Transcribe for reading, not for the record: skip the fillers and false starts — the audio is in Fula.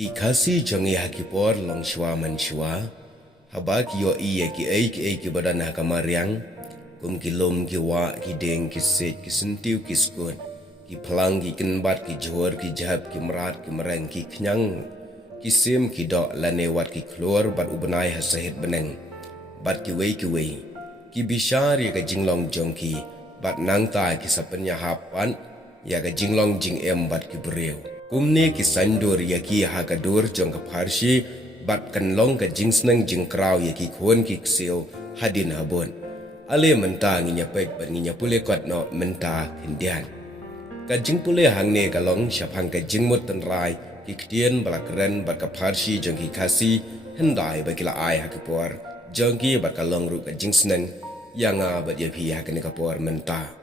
Ki kasi jongi hakipor long shwa man shwa, haba ki yo iya ki ei ki badan hakamariang, kum ki lom ki wa ki deng ki set ki sentiu ki skun, ki pelang ki kenbat ki johor ki jahab ki merat ki mereng ki kenyang, ki sim ki dok lane wat ki keluar bat ubenai hasahit beneng, bat ki wei ki bishar ya ka jinglong jongki, bat nang ta ki sapenya hapan, ya ka jinglong jing em bat ki beriu. Kumne ki sandur ya ki hakadur jong ka parshi, bat kan long ka jing seneng jing krau ya ki kuon ki kseo hadin habon. Ale menta nginya pek bat nginya pule kot no menta hindian. Ka jing pule hang ne ka long syapang ka jing mut ten rai ki ktien balak ren bat ka parshi jong ki kasi hendai ba kila ai hakapor jong ki bat ka long ru ka jing seneng yang bat ya pi hakane kapor menta.